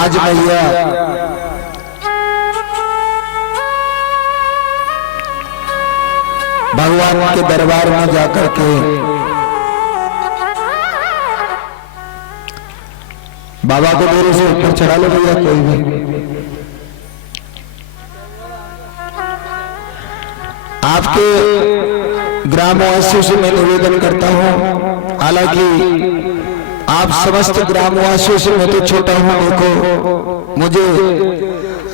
आज मैया भगवान के दरबार में जाकर के बाबा को मेरे से ऊपर चढ़ा लो भैया कोई भी। आपके ग्रामवासियों से मैं निवेदन करता हूं, हालांकि आप समस्त ग्रामवासियों से मैं तो छोटा हूं, देखो मुझे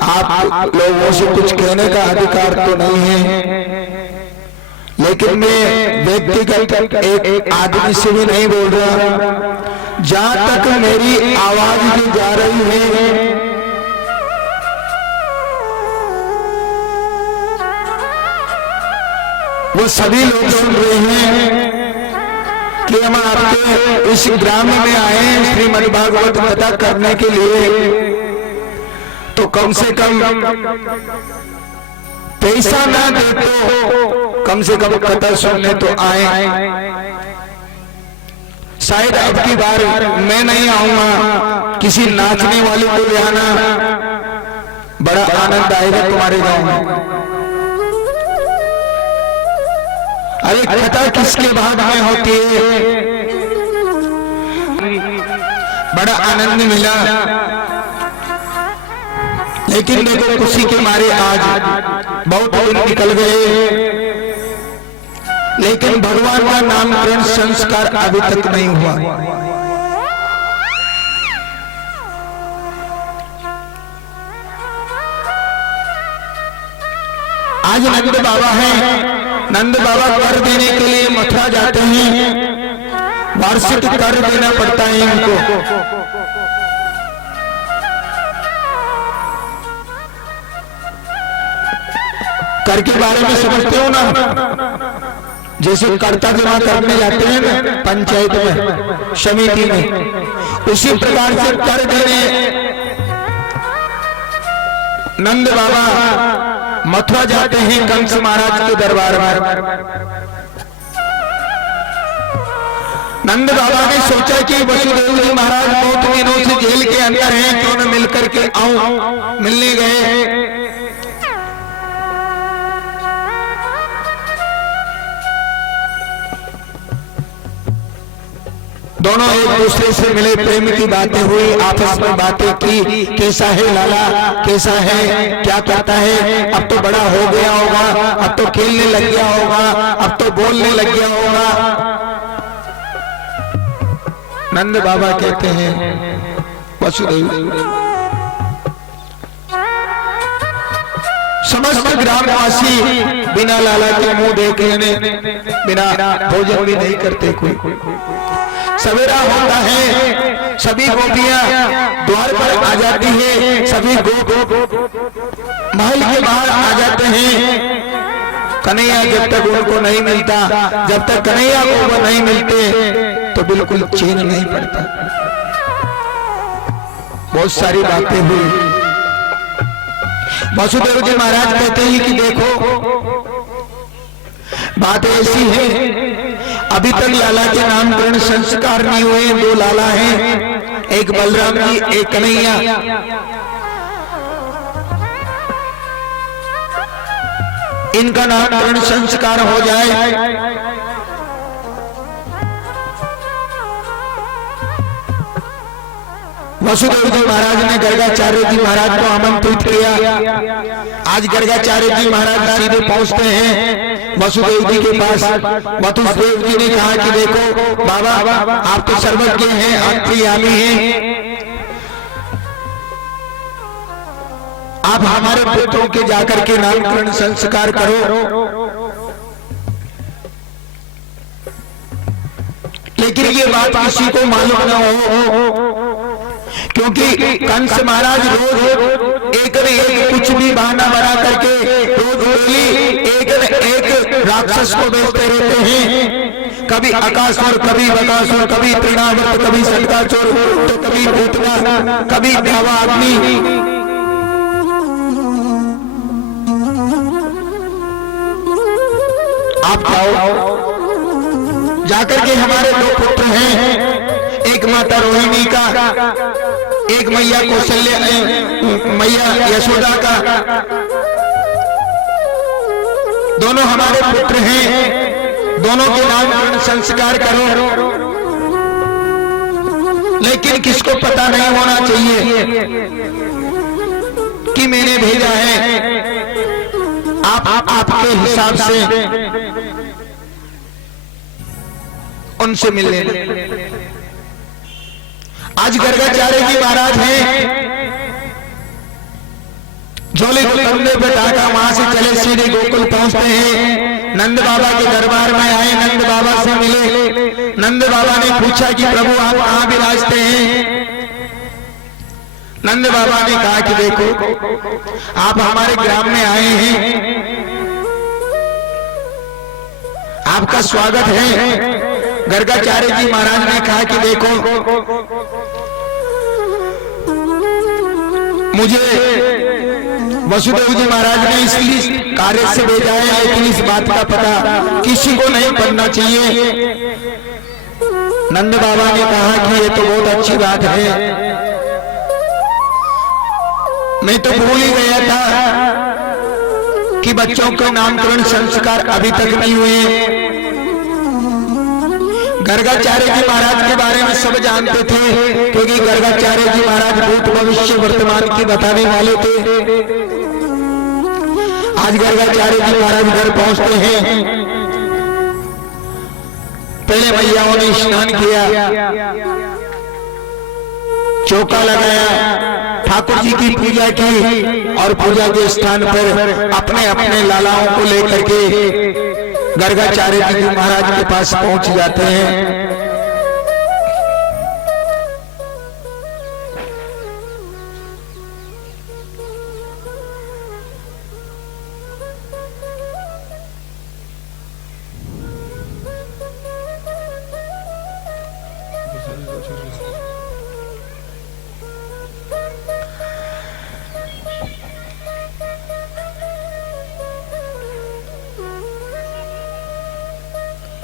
आप लोगों से कुछ कहने का अधिकार तो नहीं है, लेकिन मैं व्यक्तिगत एक आदमी से भी नहीं बोल रहा। जहां तक मेरी आवाज भी जा रही है, वो सभी लोग सुन रहे हैं कि हम आपके इस ग्राम में आए हैं श्रीमद् भागवत कथा करने के लिए, तो कम से कम पैसा ना दे तो कम से कम कथा सुनने तो आए। शायद अब की बार मैं नहीं आऊंगा, किसी नाचने वाले को ले आना, बड़ा आनंद आएगा तुम्हारे गांव में। अरे कथा किसके बाद में होती है, बड़ा आनंद मिला, लेकिन देखो खुशी के मारे आज बहुत दिन निकल गए, लेकिन भगवान का नामकरण संस्कार अभी तक नहीं हुआ। आज नंद बाबा हैं, नंद बाबा कर देने के लिए मथुरा जाते हैं, वार्षिक कर देना पड़ता है इनको। कर के बारे में समझते हो ना, जैसे कर्ता जमा करने जाते हैं ना पंचायत में, समिति में, उसी प्रकार से कर देने नंद बाबा मथुरा जाते हैं कंस महाराज के दरबार में। नंद बाबा ने सोचा कि वसुदेव जी महाराज बहुत दिनों से जेल के अंदर हैं, क्यों न मिलकर के आऊं, मिलने गए। दोनों एक दूसरे से मिले, प्रेम की बातें हुई, आपस में बातें की, कैसा है लाला, कैसा है, क्या करता है, अब तो बड़ा हो गया होगा, अब तो खेलने लग गया होगा, अब तो बोलने लग गया होगा। नंद बाबा कहते हैं वसुदेव, समस्त ग्रामवासी बिना लाला के मुंह देखे बिना भोजन भी नहीं करते। कोई सवेरा होता है, सभी गोपियां द्वार पर आ जाती है, सभी महल के बाहर आ जाते हैं। कन्हैया जब तक उनको नहीं मिलता, जब तक कन्हैया को वो नहीं मिलते तो बिल्कुल चैन नहीं पड़ता। बहुत सारी बातें हुई। वसुदेव जी महाराज कहते हैं कि देखो बात ऐसी है, अभी तक लाला के नामकरण संस्कार नहीं हुए। दो लाला हैं, एक बलराम जी, एक कन्हैया। इनका नामकरण संस्कार हो जाए, वसुदेव जी महाराज ने गर्गाचार्य जी महाराज को आमंत्रित किया। आज गर्गाचार्य जी महाराज सीधे पहुंचते हैं वसुदेव जी के पास। वसुदेव जी ने कहा कि देखो बाबा, आप तो सर्वज्ञ हैं, अंतर्यामी हैं, आप हमारे पुत्रों के जाकर के नामकरण संस्कार करो। लेकिन ये बात किसी को मालूम न हो, क्योंकि कंस महाराज रोज एक न एक कुछ भी बहाना बना करके रोज एक न एक राक्षस को भेजते रहते हैं। कभी अकासुर, कभी बकासुर, कभी तृणावर्त, कभी शंकासुर, तो कभी भूतनाथ, कभी देवा आदमी। आप जाओ, जाकर के हमारे दो पुत्र हैं, एक माता रोहिणी का एक मैया कौशल्या, मैया यशोदा का, दोनों हमारे पुत्र हैं, दोनों के नाम संस्कार करो। लेकिन किसको पता नहीं होना चाहिए कि मैंने भेजा है। आपके हिसाब से उनसे मिलने। आज गर्गाचार्य जी महाराज हैं, झोले को कंधे पे टाका, वहां से चले सीधे गोकुल पहुंचते हैं। नंद बाबा के दरबार में आए, नंद बाबा से मिले। नंद बाबा ने पूछा कि प्रभु आप कहां विराजते हैं। नंद बाबा ने कहा कि देखो आप हमारे ग्राम में आए हैं, आपका स्वागत है। गर्गाचार्य जी महाराज ने कहा कि देखो मुझे वसुदेव जी महाराज ने इसलिए कार्य से भेजा है, लेकिन इस बात का पता किसी को नहीं पड़ना चाहिए। नंद बाबा ने कहा कि ये तो बहुत अच्छी बात है, मैं तो भूल ही गया था कि बच्चों का नामकरण संस्कार अभी तक नहीं हुए। गर्गाचार्य जी महाराज के बारे में सब जानते थे, क्योंकि गर्गाचार्य जी महाराज भूत भविष्य वर्तमान की बताने वाले थे। आज गर्गाचार्य जी महाराज घर पहुंचते हैं, पहले मैयाओं ने स्नान किया, चौका लगाया, ठाकुर जी की पूजा की और पूजा के स्थान पर अपने अपने लालाओं को लेकर के गर्गाचार्य जी महाराज के पास पहुंच जाते हैं।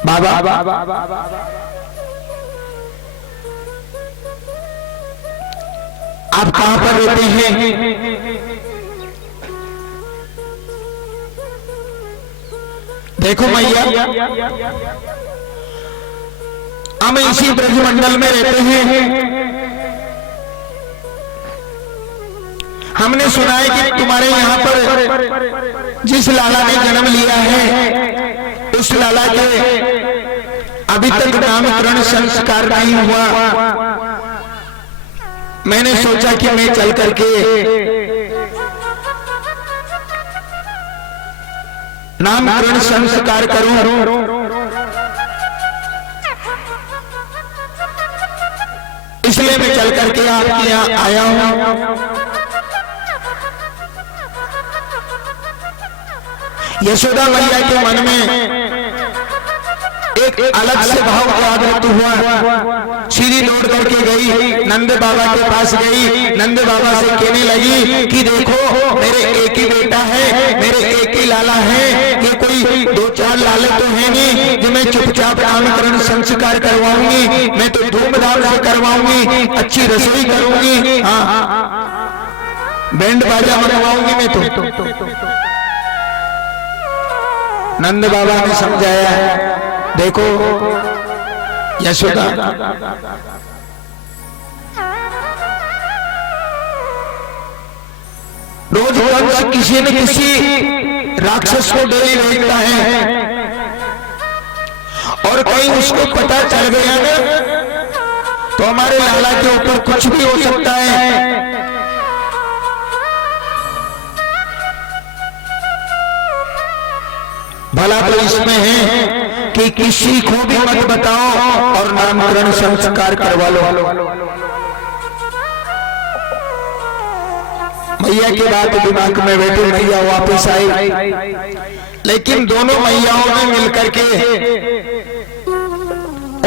बाबा आप कहां पर रहते हैं? देखो मैया, हम इसी ब्रजमंडल में रहते हैं। हमने सुना है कि तुम्हारे यहाँ पर जिस लाला ने जन्म लिया है, उस लाला के अभी तक नामकरण संस्कार नहीं हुआ। मैंने सोचा कि मैं चल करके नामकरण संस्कार करूं। इसलिए मैं चल करके आपके यहाँ आया हूं। यशोदा मैया के मन में एक अलग से भाव जागृत हुआ। सीधी दौड़ करके गई, नंद बाबा के पास गई, नंद बाबा से कहने लगी कि देखो मेरे एक ही बेटा है, मेरे एक ही लाला है, ये कोई दो चार लाले तो है नहीं जो मैं चुपचाप नामकरण संस्कार करवाऊंगी। मैं तो धूमधाम से करवाऊंगी, अच्छी रसोई करूंगी, हाँ बैंड बाजा मनवाऊंगी मैं तो। नंद बाबा ने समझाया, देखो यशोदा, रोज रोज किसी न किसी राक्षस को डेली भेजता है, और कहीं उसको पता चल गया ना तो हमारे लाला के ऊपर कुछ भी हो सकता है। भला तो इसमें है कि किसी को भी मत बताओ और नामकरण संस्कार करवा लो। मैया की बात दिमाग में बैठे, मैया वापस आई, लेकिन दोनों मैयाओं ने मिलकर के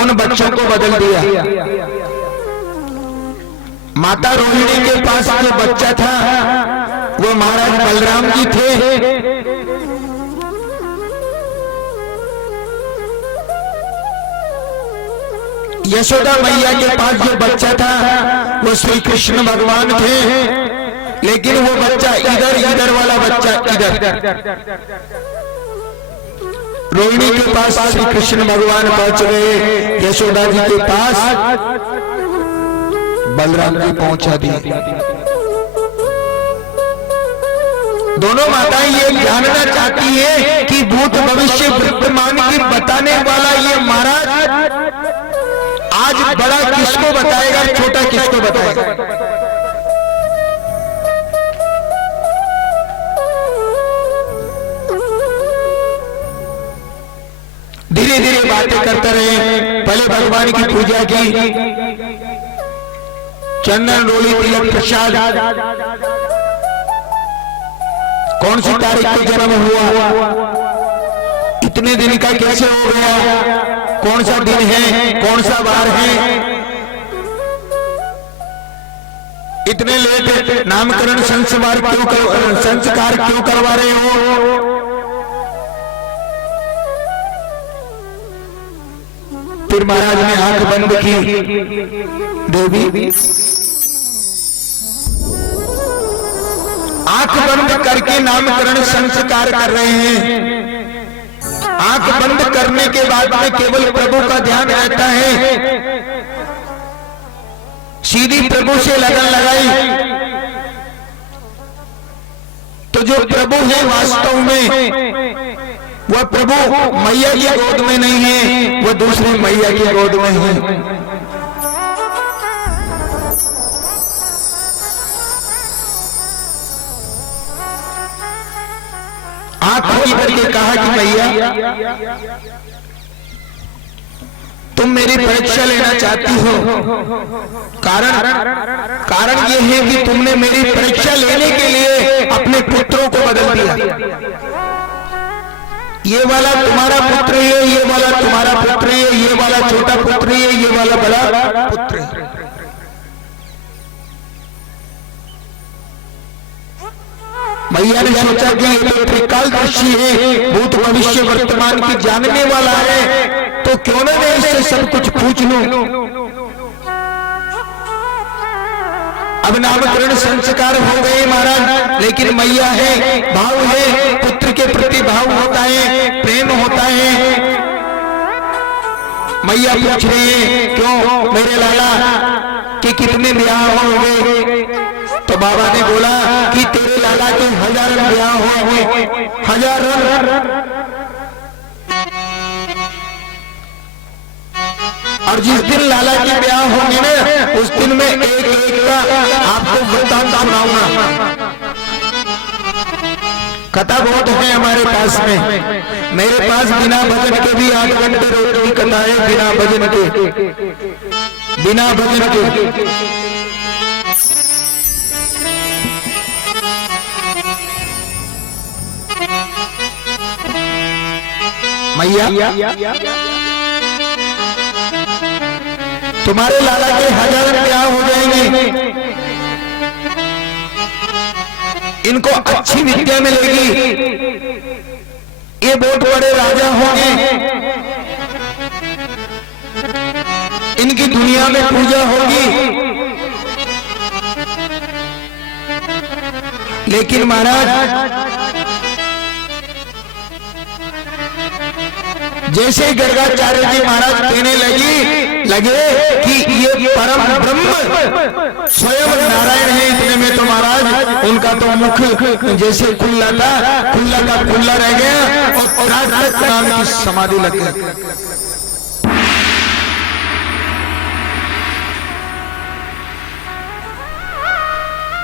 उन बच्चों को बदल दिया। माता रोहिणी के पास जो बच्चा था वो महाराज बलराम जी थे। यशोदा मैया के पास जो बच्चा था वो श्री श्री कृष्ण भगवान थे, लेकिन वो बच्चा इधर वाला बच्चा इधर। रोहिणी के पास श्री कृष्ण भगवान पहुंच गए, यशोदा जी के पास बलराम जी पहुंचा दिए। दोनों माताएं ये जानना चाहती है कि भूत भविष्य वर्तमान की बताने वाला ये महाराज आज बड़ा किसको बताएगा, छोटा किसको बताएगा। धीरे धीरे बातें करते रहे। पहले भगवान की पूजा की, चंदन रोली तिलक प्रसाद, कौन सी तारीख को जन्म हुआ, इतने दिन का कैसे हो गया, कौन सा दिन है, कौन सा वार है, इतने लेट नामकरण संस्कार क्यों करवा रहे हो। फिर महाराज ने आंख बंद की, देवी आंख बंद करके नामकरण संस्कार कर रहे हैं। आंख बंद करने के बाद में केवल प्रभु का ध्यान रहता है। सीधी प्रभु से लगन लगाई तो जो प्रभु है वास्तव में वह प्रभु मैया की गोद में नहीं है, वह दूसरी मैया की गोद में है। आंख खोल करके कहा कि मैया तुम मेरी परीक्षा लेना चाहती हो, कारण यह है कि तुमने मेरी परीक्षा लेने के लिए अपने पुत्रों को बदल दिया। ये वाला तुम्हारा पुत्र है, ये वाला तुम्हारा पुत्र है, ये वाला छोटा पुत्र है, ये वाला बड़ा पुत्र है। मैया ने सोचा कि ये तो त्रिकाल दृष्टि है, भूत भविष्य वर्तमान की जानने वाला है, तो क्यों ना मैं इससे सब कुछ पूछ लूं। अब नामकरण संस्कार हो गए महाराज, लेकिन मैया है, भाव है, पुत्र के प्रति भाव होता है, प्रेम होता है। मैया पूछ रही है क्यों मेरे लाला कि कितने ब्याह हो गए। तो बाबा ने बोला कि तेरे लाला के 1000 ब्याह हुए, 1000। और जिस दिन लाला के ब्याह होंगे ना, उस दिन में एक का आपको वृत्तांत सुनाऊंगा। कथा बहुत है हमारे पास में, मेरे पास बिना भजन के भी 8 घंटे रोज की कथा है, बिना भजन के, बिना भजन के। मैया तुम्हारे लाला के 1000 ब्याह हो जाएंगे, इनको अच्छी विद्या मिलेगी, ये बहुत बड़े राजा होंगे, इनकी दुनिया में पूजा होगी। लेकिन महाराज जैसे गर्गाचार्य जी महाराज कहने लगे कि ये परम ब्रह्म स्वयं नारायण है, इतने में तो महाराज उनका तो मुख जैसे खुला था, खुला का खुला रह गया और त्राटक नाम की समाधि लग गई।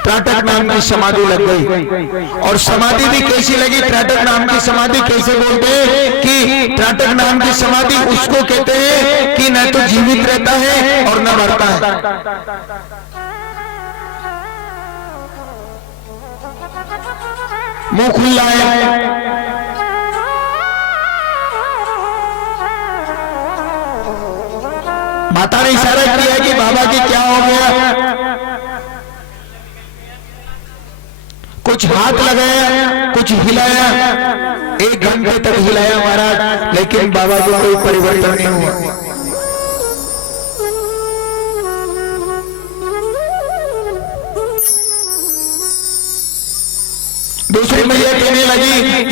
त्राटक नाम की समाधि लग गई। और समाधि भी कैसी लगी, त्राटक नाम की समाधि कैसे बोलते हैं कि त्राटक नाम की समाधि उसको कहते हैं कि न तो जीवित रहता है और न मरता है। मुंह खुला है, माता ने इशारा किया कि बाबा जी क्या हो गया। कुछ हाथ लगाया, कुछ हिलाया, 1 घंटे तक हिलाया महाराज, लेकिन बाबा को कोई परिवर्तन नहीं हुआ।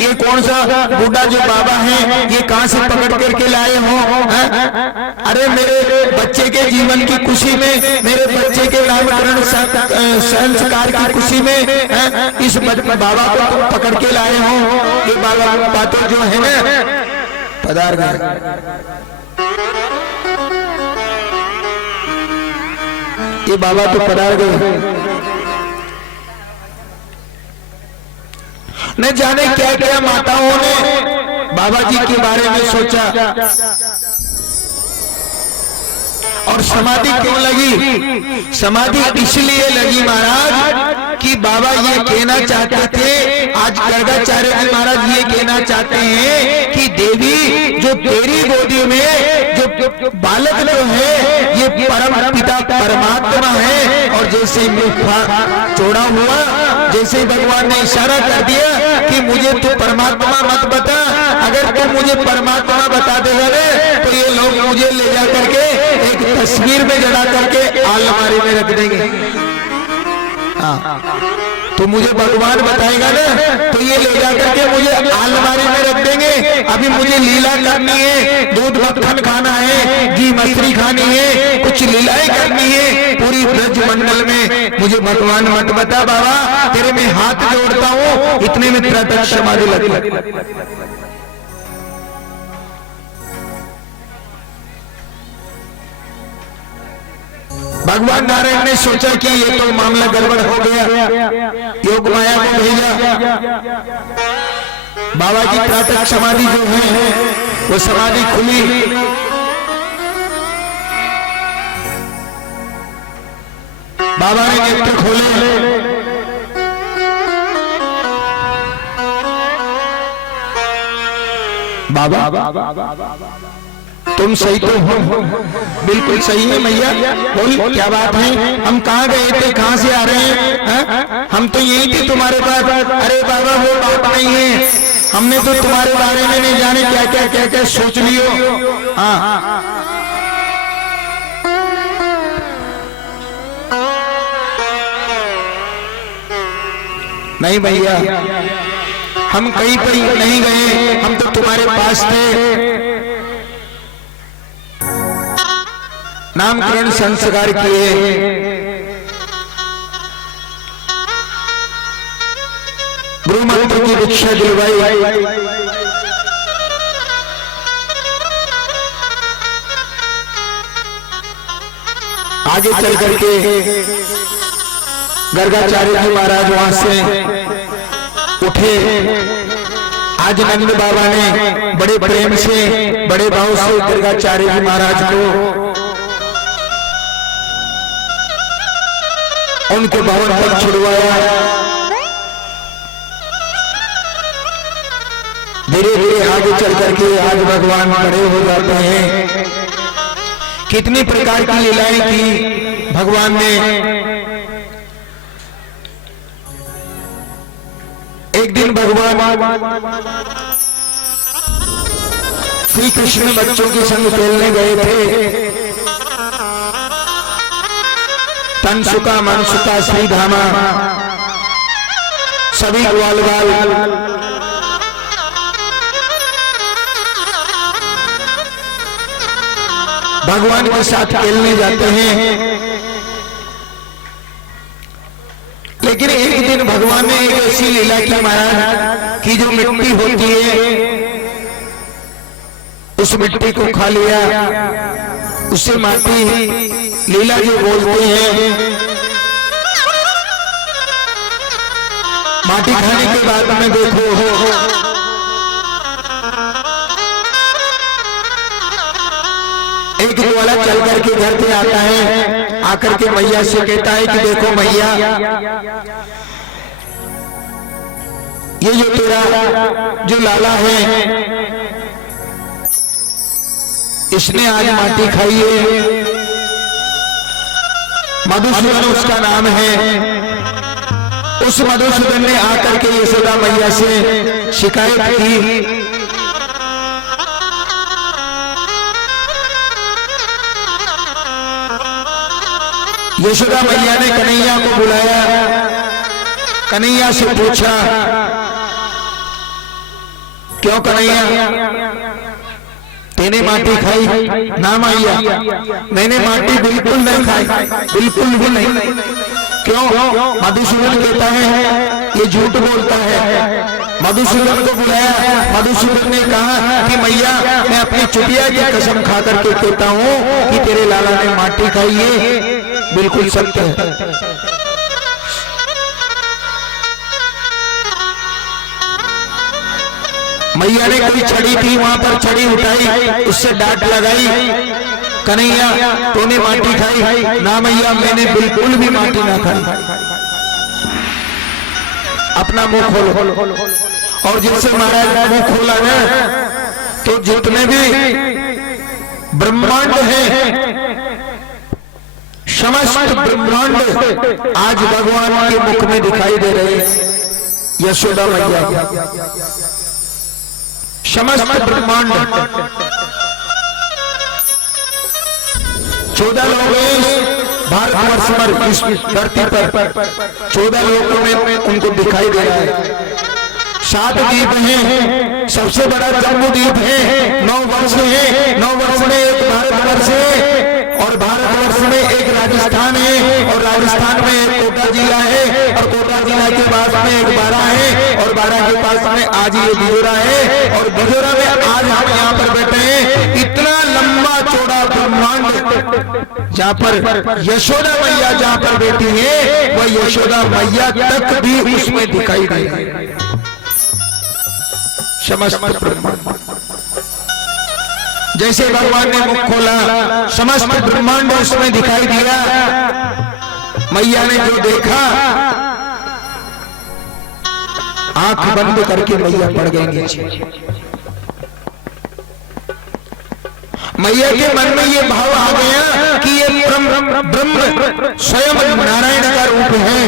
ये कौन सा बूढ़ा जो बाबा है, ये कहां से पकड़ करके लाए हो? अरे मेरे बच्चे के जीवन की खुशी में, मेरे बच्चे के नामकरण संस्कार की खुशी में इस बाबा को तुम पकड़ के लाए हो। ये बाबा बातें जो है ना पधार गए। ये बाबा तो पधार गए, न जाने क्या क्या माताओं ने बाबा जी के बारे में सोचा। और समाधि क्यों लगी? समाधि इसलिए लगी महाराज कि बाबा ये कहना चाहते थे, आज गर्गाचार्य जी महाराज ये कहना चाहते हैं कि देवी जो तेरी गोदी में जो बालक जो है ये परम पिता परमात्मा है। और जैसे मुख चौड़ा हुआ, जैसे भगवान ने इशारा कर दिया कि मुझे तू परमात्मा मत बता, अगर तू मुझे परमात्मा बता देगा तो ये लोग मुझे ले जा करके एक तस्वीर में जला करके अलमारी में रख देंगे। हाँ, तो मुझे भगवान बताएगा ना तो ये ले जा करके मुझे अलमारी में रख देंगे। अभी मुझे लीला करनी है, दूध मक्खन खाना है, घी मछली खानी है, कुछ लीलाएं करनी है पूरी ब्रज मंडल में। मुझे भगवान मत बता बाबा, तेरे में हाथ जोड़ता हूँ। इतने में प्रत्यक्ष समाधि लगी। भगवान नारायण ने सोचा कि ये तो मामला गड़बड़ हो गया, योग माया को भेजा। बाबा की प्रातः समाधि जो है वो समाधि खुली। बाबा ने नेत्र खोले, बाबा तुम सही तो हो? बिल्कुल सही है मैया। बोल क्या बात है? हम कहाँ गए थे, कहाँ से आ रहे हैं? हम तो यही थे तुम्हारे पास। अरे बाबा वो बात नहीं है, हमने तो तुम्हारे बारे में नहीं जाने क्या क्या सोच लियो। हाँ, नहीं भैया, हम कहीं पर नहीं गए, हम तो तुम्हारे पास थे। नामकरण संस्कार किए, गुरु मंत्र की दीक्षा दिलवाई। आगे चल करके गर्गाचार्य जी महाराज वहां से उठे। आज नंद बाबा ने बड़े प्रेम से, बड़े भाव से गर्गाचार्य जी महाराज को उनके भवन पर छुड़वाया। धीरे धीरे आगे चल करके आज भगवान बड़े हो जाते हैं। कितनी प्रकार की लीलाएं की भगवान ने। एक दिन भगवान श्री कृष्ण बच्चों के संग खेलने गए थे। तनसुका मनसुका श्री धामा सभी ग्वाल बाल भगवान के साथ खेलने जाते हैं। लेकिन एक दिन भगवान ने एक ऐसी लीला की महाराज की जो मिट्टी होती है उस मिट्टी को खा लिया। उससे माटी लीला जो बोलते हैं, माटी खाने के बाद में देखो एक ग्वाला चल करके घर पे आता है, आकर के मैया से कहता है कि देखो मैया, ये जो तेरा जो लाला है इसने आज माटी खाई है। मधुसूदन उसका नाम है। उस मधुसूदन ने आकर के यशोदा मैया से शिकायत की। यशोदा मैया ने कन्हैया को बुलाया, कन्हैया से पूछा क्यों कन्हैया तेने माटी खाई? ना मैया मैंने माटी बिल्कुल नहीं खाई, बिल्कुल भी नहीं। क्यों? मधुसूदन कहता है ये झूठ बोलता है। मधुसूदन को बुलाया, मधुसूदन ने कहा कि मैया मैं अपनी चुटिया की कसम खा करके कहता हूँ कि तेरे लाला ने माटी खाई है, बिल्कुल सत्य है। मैया ने कोई छड़ी थी वहां पर छड़ी उठाई, उससे डांट लगाई, कन्हैया तूने माटी खाई? ना मैया मैंने बिल्कुल भी माटी ना खाई। अपना मुंह खोलो। और जिनसे महाराज मुंह खोला ना तो जितने भी ब्रह्मांड है, समस्त ब्रह्मांड आज भगवान के मुख में दिखाई दे रहे हैं। यशोदा मैया समस्त ब्रह्मांड 14 लोग भारतवर्ष पर इस धरती पर 14 लोगों में उनको दिखाई दे रहा है। 7 द्वीप हैं, सबसे बड़ा जम्बू द्वीप है, 9 वर्ष है, 9 वर्ष में एक भारतवर्ष है, और भारतवर्ष में एक राजस्थान है, और राजस्थान में एक कोटा जिला है, और कोटा जिला के पास में एक बारा है, और बारा के पास में आज ये बिजोरा है, और बिजोरा में आज हम यहाँ पर बैठे हैं। इतना लंबा चौड़ा ब्रह्मांड जहाँ पर यशोदा मैया जहाँ पर बैठी है, वह यशोदा मैया तक भी उसमें दिखाई दे रही है। समस्त ब्रह्मांड जैसे भगवान ने मुख खोला, समस्त ब्रह्मांड उसमें दिखाई दिया। मैया ने जो देखा, आंख बंद करके मैया पड़ गई नीचे। मैया के मन में ये भाव आ गया कि ये ब्रह्म स्वयं नारायण का रूप है।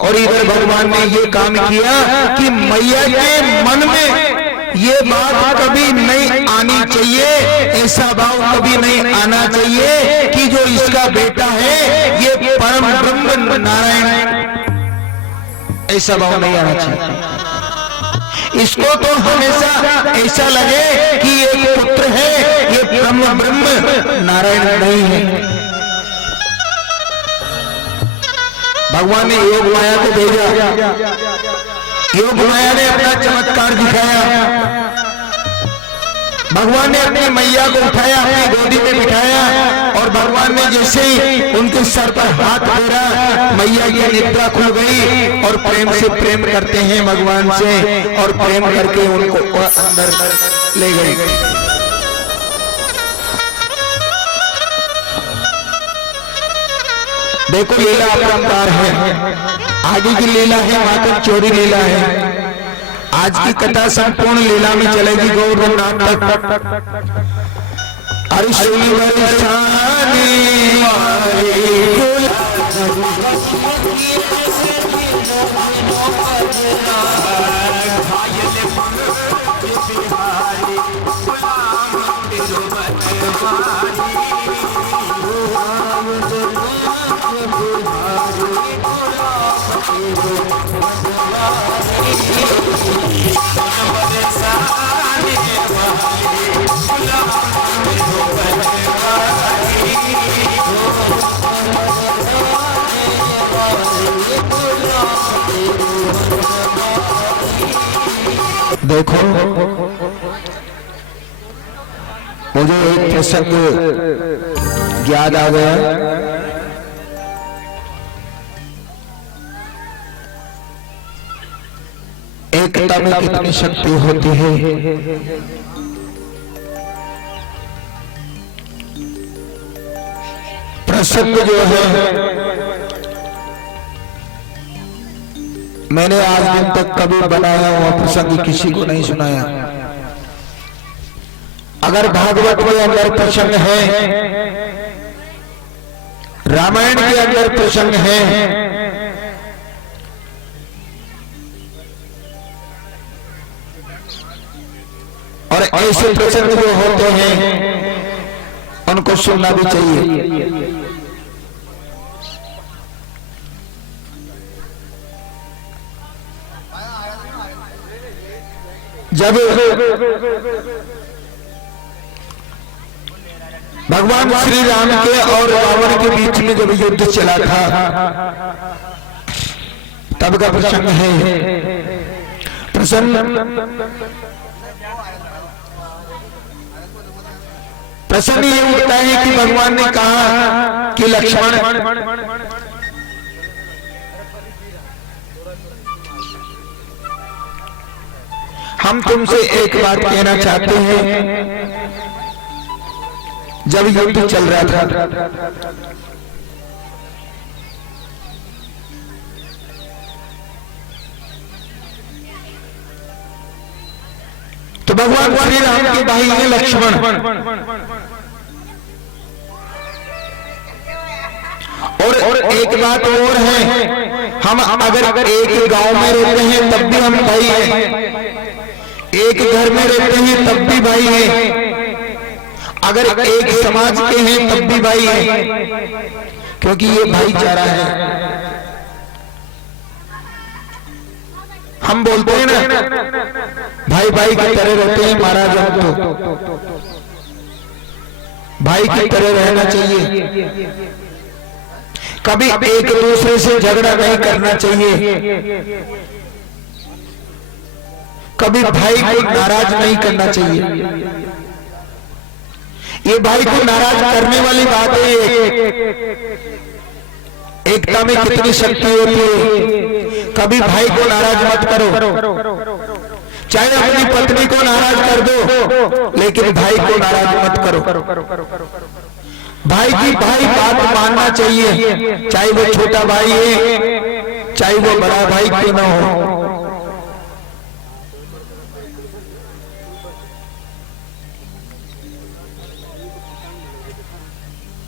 और इधर भगवान ने ये काम किया कि मैया के मन में ये बात कभी नहीं आनी चाहिए, ऐसा भाव कभी नहीं आना चाहिए कि जो इसका बेटा है ये परम ब्रह्म नारायण, ऐसा भाव नहीं आना चाहिए। इसको तो हमेशा ऐसा लगे कि ये पुत्र है, ये ब्रह्म नारायण नहीं है। भगवान ने योग माया को भेजा, योग माया ने अपना चमत्कार दिखाया। भगवान ने अपनी मैया को उठाया, अपनी गोदी में बिठाया, और भगवान ने जैसे ही उनके सर पर हाथ फेरा, मैया की निद्रा खुल गई, और प्रेम से प्रेम करते हैं भगवान से, और प्रेम करके उनको अंदर ले गई। देखो लीला अपरंपार है, आगे की लीला है मातम चोरी लीला है। आज की कथा संपूर्ण लीला में चलेगी गौरनाथ तक। देखो मुझे एक प्रसंग याद आ गया। एकता में कितनी शक्ति होती है। प्रसंग जो है मैंने आज दिन तक कभी बनाया हुआ प्रसंग किसी को नहीं सुनाया। अगर भागवत के अंदर प्रसंग है, रामायण के अंदर प्रसंग है, और ऐसे प्रसंग जो होते हैं उनको सुनना भी चाहिए। जब भगवान श्री राम के और रावण के बीच में जब युद्ध चला था, तब का प्रसंग है। प्रसंग ये होता है कि भगवान ने कहा कि लक्ष्मण, हम तुमसे एक बात कहना चाहते हैं। जब युद्ध चल रहा था, तो भगवान श्री राम के भाई हैं लक्ष्मण, और एक बात और है, हम अगर एक गांव में रहते हैं तब भी हम भाई हैं, एक घर में रहते हैं तब भी भाई हैं, अगर एक समाज के हैं तब भी भाई हैं, क्योंकि ये भाईचारा है। हम बोलते हैं ना, भाई भाई की तरह रहते हैं महाराज, हम तो भाई की तरह रहना चाहिए, कभी एक दूसरे से झगड़ा नहीं करना चाहिए, कभी भाई को नाराज नहीं करना चाहिए। ये भाई को नाराज करने वाली बात है। एकता में कितनी शक्ति होती है। कभी भाई को नाराज मत करो, चाहे अपनी पत्नी को नाराज कर दो, लेकिन भाई को नाराज मत करो। भाई की भाई बात मानना चाहिए, चाहे वो छोटा भाई है, चाहे वो बड़ा भाई क्यों ना हो।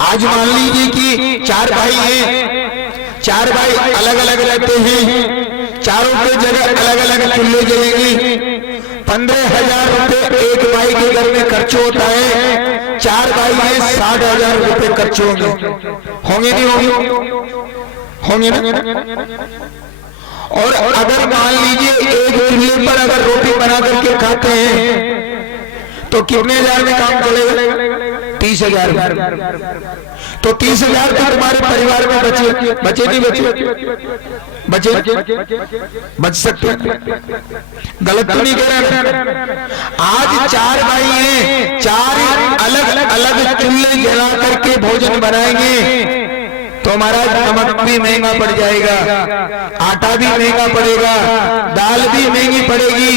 आज मान लीजिए कि 4 भाई हैं, 4 भाई अलग अलग रहते हैं, चारों के जगह अलग अलग चूल्हे जलेंगे, 15,000 रुपए एक भाई के घर में खर्च होता है, 4 भाई हैं 60,000 रुपए खर्च होंगे नहीं होंगे ना। और अगर मान लीजिए एक चूल्हे पर अगर रोटी बना करके खाते हैं तो कितने हजार में काम चलेगा? 30,000। तो 30,000 तो तुम्हारे परिवार में बचे नहीं बचे बच सकते, गलत तो नहीं कह रहा। आज 4 भाई हैं, 4 अलग अलग चूल्हे जला करके भोजन बनाएंगे तो हमारा नमक भी महंगा पड़ जाएगा, आटा भी महंगा पड़ेगा, दाल भी महंगी पड़ेगी,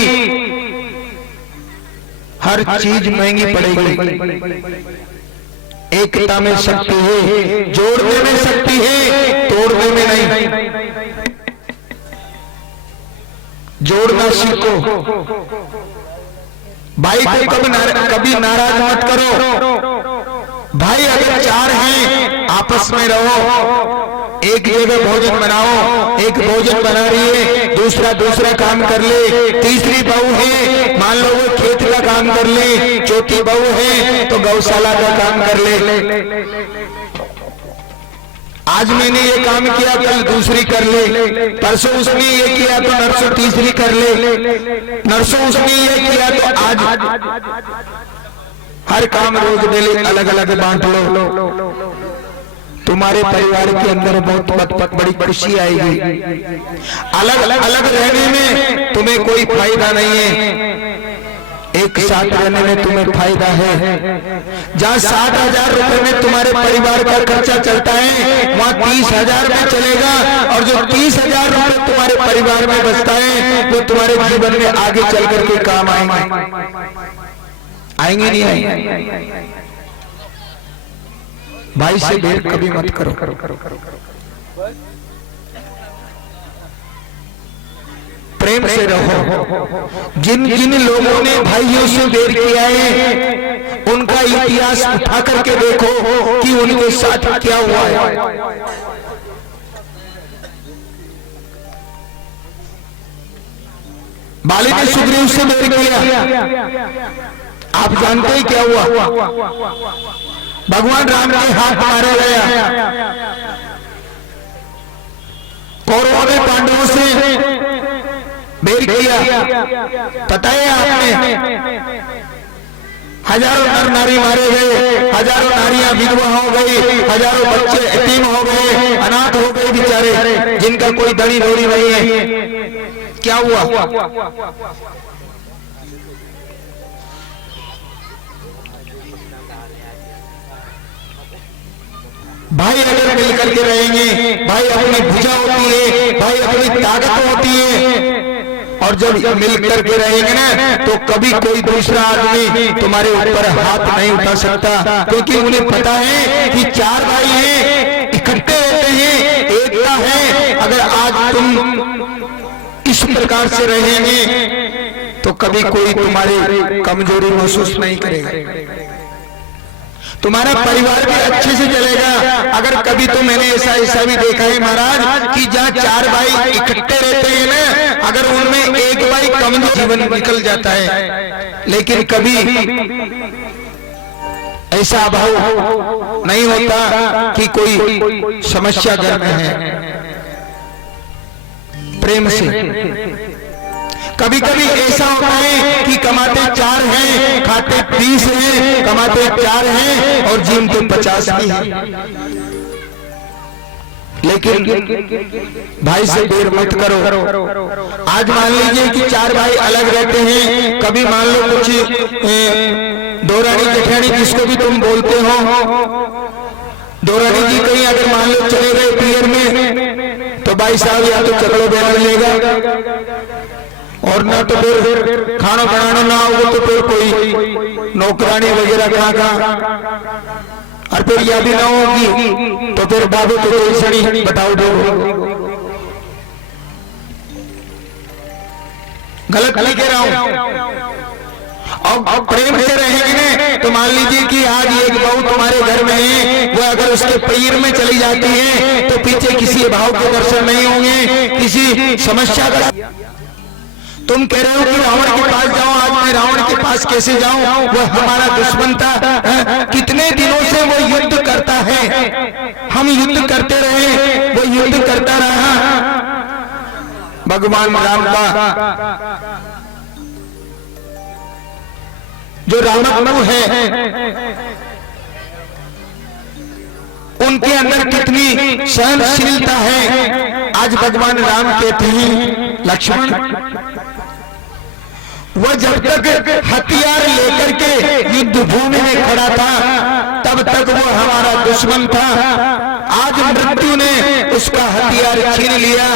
हर चीज महंगी पड़ेगी। एकता में शक्ति है, जोड़ने में शक्ति है, तोड़ने में नहीं। जोड़ना सीखो, भाई को कभी नाराज मत करो। भाई अगर 4 हैं आपस में रहो, एक जगह भोजन बनाओ, एक भोजन बना रही है, दूसरा काम कर ले, तीसरी बहू है मान लो वो खेत का काम कर ले, चौथी बहू है तो गौशाला का काम कर ले। आज मैंने ये काम किया कल दूसरी कर ले, परसों उसने ये किया तो नरसों तीसरी कर ले, नरसों उसने ये किया तो आज हर काम रोज डेली अलग अलग बांट लो। तुम्हारे परिवार के अंदर बहुत बड़ी खुशी आएगी। अलग अलग रहने में तुम्हें कोई फायदा नहीं है, एक साथ रहने में तुम्हें फायदा है। जहाँ 60,000 रुपए में तुम्हारे परिवार का खर्चा चलता है, वहाँ 30,000 में चलेगा, और जो 30,000 रुपए तुम्हारे परिवार में बचता है वो तुम्हारे जीवन में आगे चल करके काम आएंगे नहीं आएंगे। भाई से देर कभी मत करो। प्रेम से रहो। जिन जिन लोगों ने भाइयों से देर किया है उनका इतिहास उठा करके देखो कि उनके साथ क्या हुआ है। बाली ने सुग्रीव से देर किया, आप जानते हैं क्या हुआ? भगवान राम के हाथ मारा गया। कौरवों ने पांडवों से बैर किया, पता है आपने, हजारों नर नारी मारे गए, हजारों नारियां विधवा हो गई, हजारों बच्चे यतीम हो गए, अनाथ हो गए बेचारे, जिनका कोई दड़ी डोरी नहीं है। क्या हुआ? भाई अगर मिलकर के रहेंगे, भाई अपनी भुजा होती है, भाई अपनी ताकत होती है, और जब मिलकर के रहेंगे ना तो कभी कोई दूसरा आदमी तुम्हारे ऊपर हाथ नहीं उठा सकता, क्योंकि उन्हें पता है कि चार भाई हैं, इकट्ठे रहते हैं, एकता है। अगर आज तुम इस प्रकार से रहेंगे तो कभी कोई तुम्हारी कमजोरी महसूस नहीं करेगा, तुम्हारा परिवार भी अच्छे से चलेगा। अगर कभी तो मैंने ऐसा भी देखा है महाराज कि जहाँ चार भाई इकट्ठे रहते हैं ना, अगर उनमें एक भाई कमजोर, जीवन निकल जाता है। लेकिन कभी ऐसा अभाव नहीं होता कि कोई समस्या घर में है। प्रेम से कभी कभी ऐसा होता है कि कमाते 4 हैं, खाते 20 हैं, कमाते 4 हैं और जीमते 50 भी हैं। लेकिन भाई से देर मत करो। आज मान लीजिए कि 4 भाई अलग रहते हैं, कभी मान लो कुछ दौरानी जेठानी जिसको भी तुम बोलते हो, दौरानी जी कहीं अगर मान लो चले गए पियर में, तो भाई साहब या तो चकड़ो बयान लेगा, और ना तो फिर खाना बनाना ना होगा तो फिर कोई नौकरानी वगैरह कहाँ, और फिर यह भी ना होगी तो फिर बाबू तो कोई सड़ी बताओ दो। गलत नहीं कह रहा हूं। अब प्रेम से रहेंगे ना तो मान लीजिए कि आज एक बहू तुम्हारे घर में है, वो अगर उसके पैर में चली जाती है तो पीछे किसी भाव के दर्शन नहीं होंगे, किसी समस्या का। तुम कह रहे हो कि रावण के पास जाओ, आज मैं रावण के पास कैसे जाऊं, वो हमारा दुश्मन था, कितने दिनों से वो युद्ध करता है, हम युद्ध करते रहे, वो युद्ध करता रहा। भगवान राम का जो रामनु है, उनके अंदर कितनी सहनशीलता है। आज भगवान राम कहते हैं लक्ष्मण, वह जब तक हथियार लेकर के युद्ध भूमि में खड़ा था तब तक वो हमारा दुश्मन था। आज मृत्यु ने उसका हथियार छीन लिया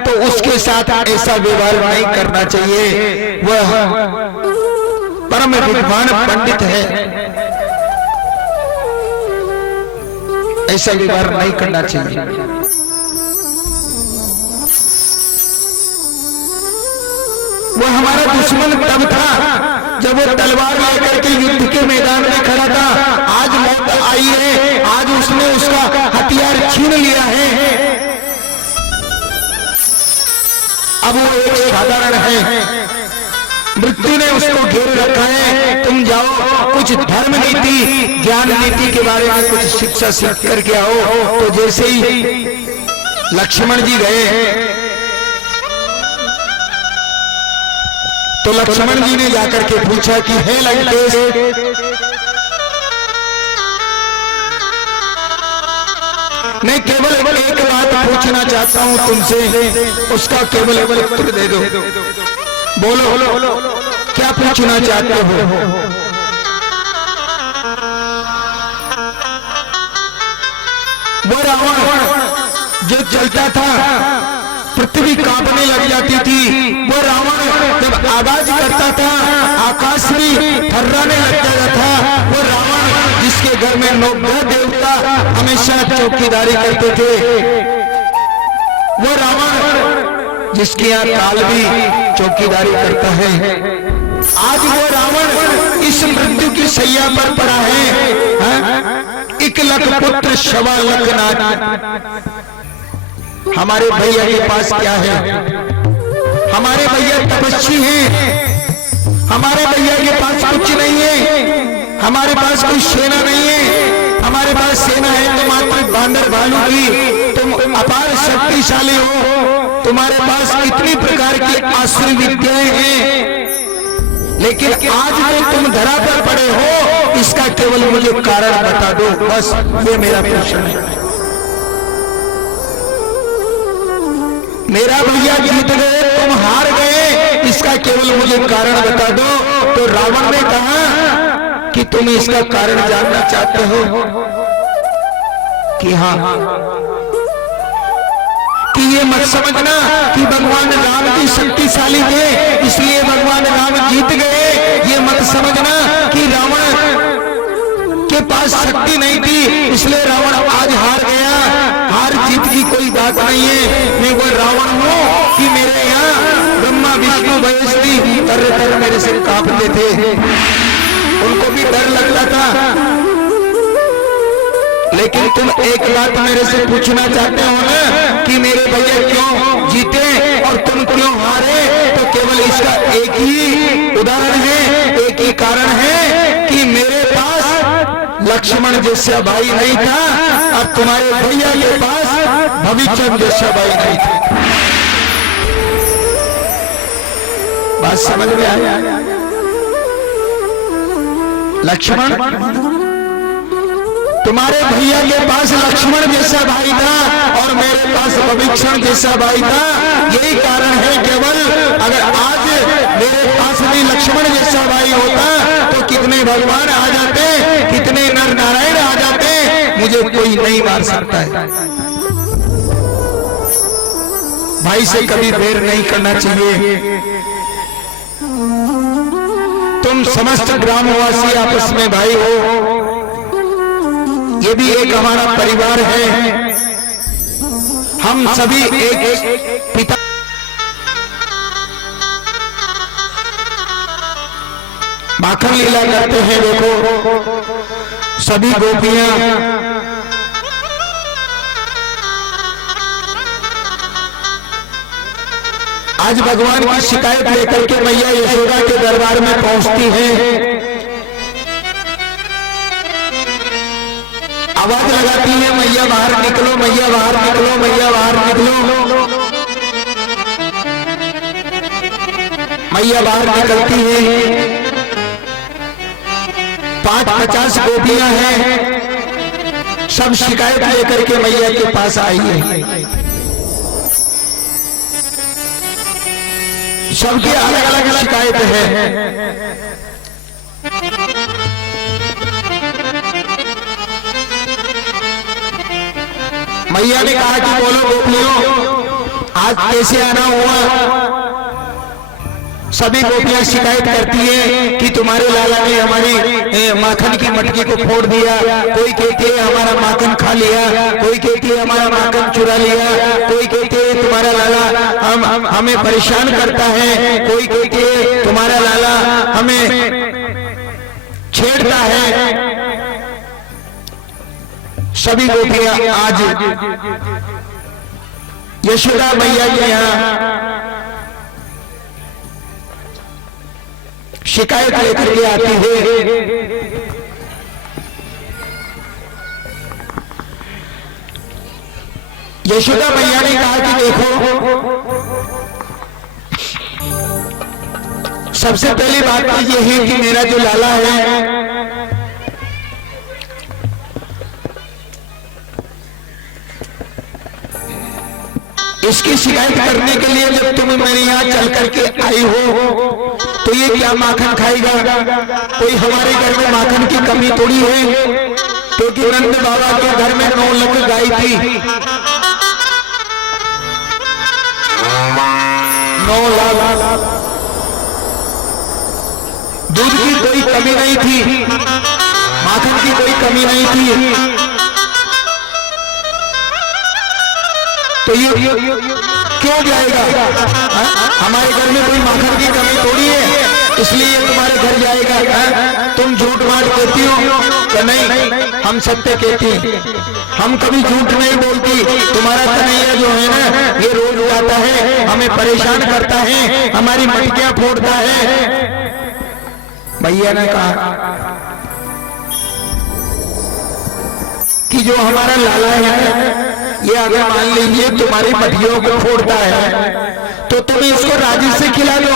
तो उसके साथ ऐसा व्यवहार नहीं करना चाहिए। वह परम विद्वान पंडित है, ऐसा व्यवहार नहीं करना चाहिए। वो हमारा दुश्मन तब था जब वो तलवार लेकर के युद्ध के मैदान में खड़ा था। आज मौत आई है, आज उसने उसका हथियार छीन लिया है। अब वो एक साधारण है, मृत्यु ने उसको घेर रखा है। तुम जाओ कुछ धर्म नीति ज्ञान नीति के बारे में कुछ शिक्षा सीख करके आओ। तो जैसे ही लक्ष्मण जी गए तो लक्ष्मण जी ने जाकर के पूछा कि हे लंकेश, मैं केवल एक बात पूछना चाहता हूं तुमसे, उसका केवल उत्तर दे दो। बोलो क्या पूछना चाहते हो? वो रावण जो चलता था पृथ्वी कांपने लग जाती थी, वो रावण जब आवाज करता था आकाश भी थर्राने लग जाता था। वो रावण जिसके घर में 9 देवता हमेशा चौकीदारी करते थे, वो रावण जिसके यहाँ काल भी चौकीदारी करता है। आज वो रावण इस मृत्यु की सैया पर पड़ा है। 1 लाख पुत्र 1.25 लाख नाथ। हमारे भैया के पास क्या है? हमारे भैया तपस्वी हैं, हमारे भैया के पास कुछ नहीं है, हमारे पास कोई सेना नहीं है। हमारे पास सेना है तो मात्र बांदर भालू की, तो तुम अपार शक्तिशाली हो, तुम्हारे पास कितनी प्रकार की आसुरी विद्याएं हैं, लेकिन आज जो तुम धरा पर पड़े हो इसका केवल मुझे कारण बता दो, बस ये मेरा प्रश्न है। मेरा भैया जीत गए, तुम हार गए, इसका केवल मुझे कारण बता दो। तो रावण ने कहा कि तुम इसका कारण जानना चाहते हो कि हाँ, कि ये मत समझना कि भगवान राम की शक्तिशाली थे इसलिए भगवान राम जीत गए। ये मत समझना कि रावण के पास शक्ति नहीं थी इसलिए रावण आज हार गया। हार जीत की कोई बात नहीं है। मैं वो रावण हूँ कि मेरे यहाँ ब्रह्मा विष्णु महेश्वरी तर मेरे से कांपते थे, उनको भी डर लगता था। लेकिन तुम एक बात मेरे से पूछना चाहते हो ना कि मेरे भैया क्यों जीते और तुम क्यों हारे, तो केवल इसका एक ही उदाहरण है, एक ही कारण है कि मेरे पास लक्ष्मण जैसा भाई नहीं था और तुम्हारे भैया के पास भविष्य जैसा भाई नहीं था। बात समझ में आया? लक्ष्मण, तुम्हारे भैया के पास लक्ष्मण जैसा भाई था और मेरे पास भविष्य जैसा भाई था। यही कारण है केवल। अगर आज मेरे पास भी लक्ष्मण जैसा भाई होता तो कितने भगवान आ जाते, कितने नर नारायण आ जाते, मुझे कोई नहीं मार सकता है। भाई से कभी बैर नहीं करना चाहिए। तुम समस्त ग्रामवासी आपस में भाई हो, ये भी एक हमारा परिवार है, हम सभी एक पिता। माखन लीला करते हैं, देखो सभी गोपियां आज भगवान की शिकायत लेकर के मैया यशोदा के दरबार में पहुंचती हैं, आवाज लगाती है मैया बाहर निकलो, मैया बाहर निकलो, मैया बाहर निकलो। मैया बाहर निकलती है, 50 गोपियां हैं, सब शिकायत लेकर के मैया के पास आई है। सबकी अलग अलग शिकायत है। मैया ने कहा कि बोलो गोपियों, आज कैसे आना हुआ? सभी गोपियां शिकायत करती है कि तुम्हारे लाला ने हमारी माखन की मटकी को फोड़ दिया, कोई कहती है हमारा माखन खा लिया, कोई कहती है हमारा माखन चुरा लिया, कोई कहती है तुम्हारा लाला हमें परेशान करता है, कोई कहती है तुम्हारा लाला हमें छेड़ता है। सभी गोपियां आज यशोदा मैया के यहाँ शिकायत लेकर के आती है। यशोदा मैया ने कहा कि देखो, सबसे पहली बात तो ये है कि मेरा जो लाला है इसकी शिकायत करने के लिए जब तुम मेरे यहाँ चल करके आई हो तो ये क्या माखन खाएगा? कोई हमारे घर में माखन की कमी थोड़ी है, क्योंकि नंद बाबा के घर में 9 लाख गाय थी, 9 लाख दूध की कोई कमी नहीं थी, माखन की कोई कमी नहीं थी। तो ये क्यों जाएगा? हमारे घर में कोई माखन की कमी थोड़ी है, इसलिए तुम्हारे घर जाएगा। तुम झूठ बात कहती हो कि नहीं, हम सत्य कहती हैं, हम कभी झूठ नहीं बोलती। तुम्हारा कन्हैया जो है ना, ये रोज आता है, हमें परेशान करता है, हमारी मटकियां फोड़ता है। भैया ने कहा कि जो हमारा लाला है ये अगर मान लीजिए तुम्हारी मटियों को फोड़ता है तो तुम इसको राजी से खिला दो।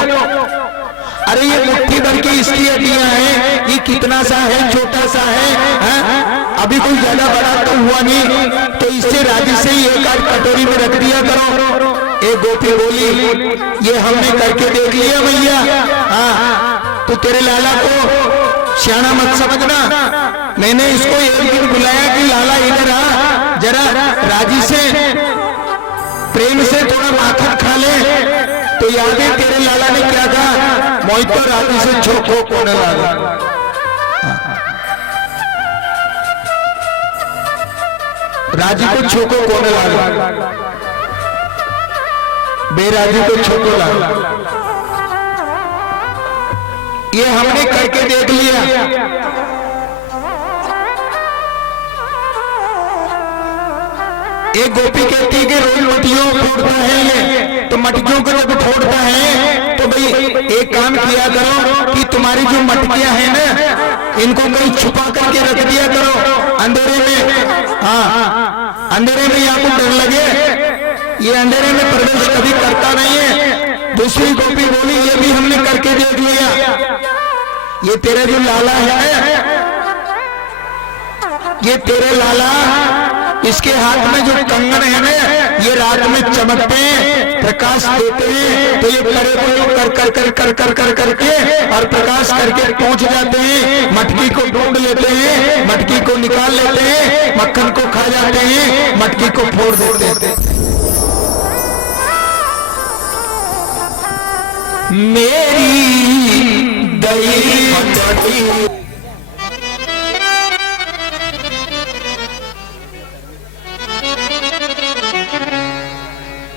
अरे ये मुट्ठी भर की इसकी हड्डियां हैं, ये कितना सा है, छोटा सा है, अभी कोई ज्यादा बड़ा तो हुआ नहीं, तो इससे राजी से ही एक आध कटोरी में रख दिया करो। एक गोपी बोली, ये हमने करके देख लिया भैया, हाँ, तो तेरे लाला को सियाना मत समझना। मैंने इसको एक दिन बुलाया कि लाला इधर आ, जरा राजी से प्रेम से थोड़ा माखन खा ले, तो याद है तेरे लाला ने क्या कहा, मोहित तो राजी से छोको कोने लगा। राजी को छोको कोने लगा, बेराजी को छोको लगा। ये हमने करके देख लिया। एक गोपी कहती है कि रोज मटियों फोड़ता है ये, तो मटकियों को जब फोड़ता है तो भाई एक काम किया करो कि तुम्हारी जो मटकियां हैं ना, इनको कहीं छुपा करके रख दिया करो अंधेरे में। हाँ, अंधेरे में आपको डर लगे, ये अंधेरे में प्रवेश कभी करता नहीं है। दूसरी गोपी बोली, ये भी हमने करके देख लिया। ये तेरे जो लाला है, ये तेरे लाला, इसके हाथ में जो कंगन है ना, ये रात में चमकते हैं, प्रकाश देते हैं, तो ये करे को कर कर कर कर कर कर करके और प्रकाश करके पहुंच जाते हैं, मटकी को ढूंढ लेते हैं, मटकी को निकाल लेते हैं, मक्खन को खा जाते हैं, मटकी को फोड़ देते हैं। मेरी दई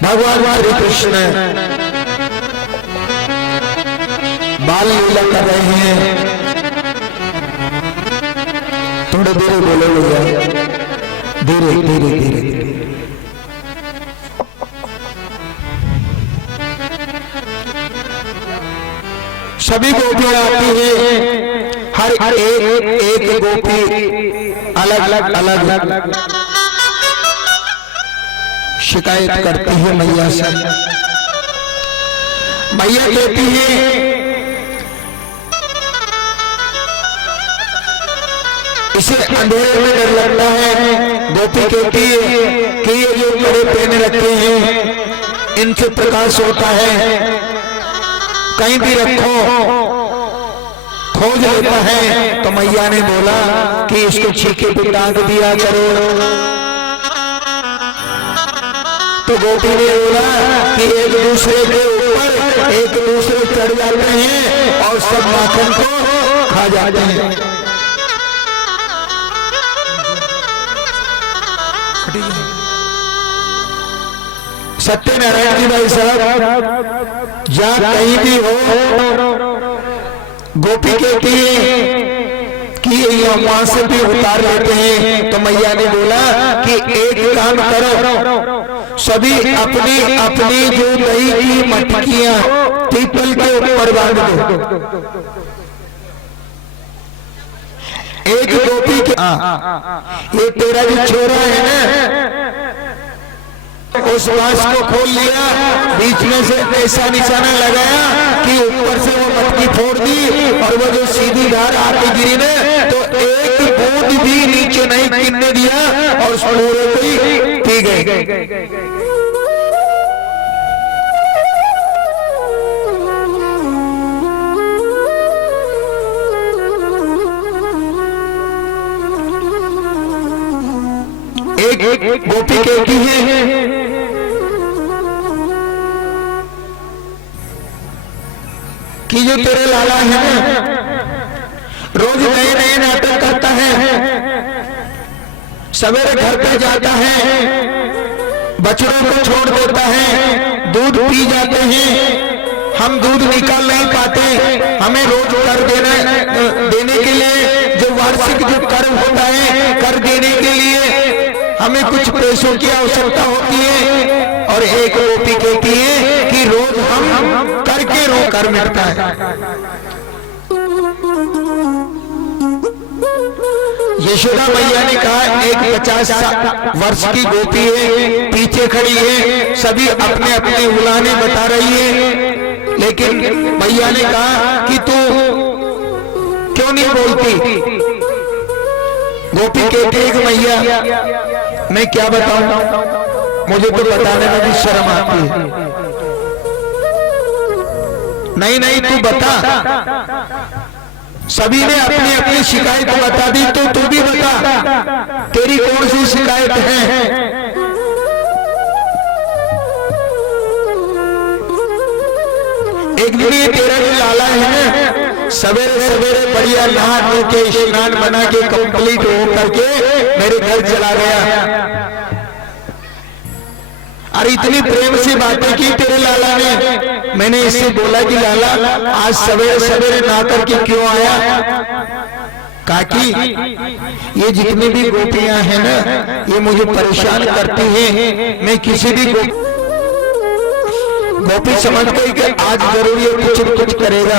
भगवान श्री कृष्ण बाल लीला कर रहे हैं। थोड़े धीरे बोलो भैया, धीरे धीरे धीरे धीरे। सभी गोपियां आती हैं, हर एक गोपी अलग अलग शिकायत करती है मैया से। मैया कहती है, इसे अंधेरे में डर लगता है। गोपी कहती है कि ये जो कड़े पहने रखे हैं, इनसे प्रकाश होता है, कहीं भी रखो खोज लेता है। तो मैया ने बोला कि इसको छीके पे टांग दिया करो। तो गोपी ने बोला कि एक दूसरे के ऊपर एक दूसरे चढ़ जाते हैं और सब माखन को खा जाते हैं। सत्यनारायण जी भाई साहब, जहाँ कहीं भी हो, गोपी कहती है कि वहां से भी उतार लेते हैं। तो मैया ने बोला कि एक काम करो, सभी अपनी अपनी जो दही की मटकियां पीपल के ऊपर बांध दो। एक गोपी के ये तेरा जो छोरा है ना, उस बांस को खोल लिया, बीच में से ऐसा निशाना लगाया कि ऊपर से वो मटकी फोड़ दी, और वो जो सीधी धार आती गिरी ने, तो एक बूंद भी नीचे नहीं गिरने दिया और पूरे को ही पी गए। एक गोपी कहती है कि जो तेरे लाला है ना, रोज नए नए नाटक करता है, सवेरे घर पे जाता है, बछड़ों को छोड़ देता है, दूध पी जाते हैं, हम दूध निकाल नहीं पाते, हमें रोज कर देने के लिए जो वार्षिक जो कर होता है, कर देने के लिए हमें कुछ पैसों की आवश्यकता होती है। और एक गोपी कहती है कि रोज हम करके रो कर मिटता है। यशोदा मैया ने कहा एक 50 वर्ष की गोपी है, पीछे खड़ी है, सभी अपने अपने उलाने बता रही है, लेकिन मैया ने कहा कि तू क्यों नहीं बोलती। गोपी कहती है कि मैया मैं क्या बताऊं, मुझे तो बताने में भी शर्म आती है। नहीं नहीं तू बता, सभी ने अपनी अपनी शिकायत बता दी तो तू भी बता, तेरी कौन सी शिकायत है। एक दिन ये तेरा जो लाला है ना, सवेरे सवेरे बढ़िया नहा धो के स्नान बना के कंप्लीट हो करके मेरे घर चला गया, और इतनी प्रेम से बातें की तेरे लाला ने। मैंने इससे बोला कि लाला आज सवेरे सवेरे नहा करके क्यों आया। काकी ये जितनी भी गोपियां हैं ना, ये मुझे परेशान करती हैं। मैं किसी भी गोपी समझ गई कि आज जरूर ये कुछ न कुछ करेगा।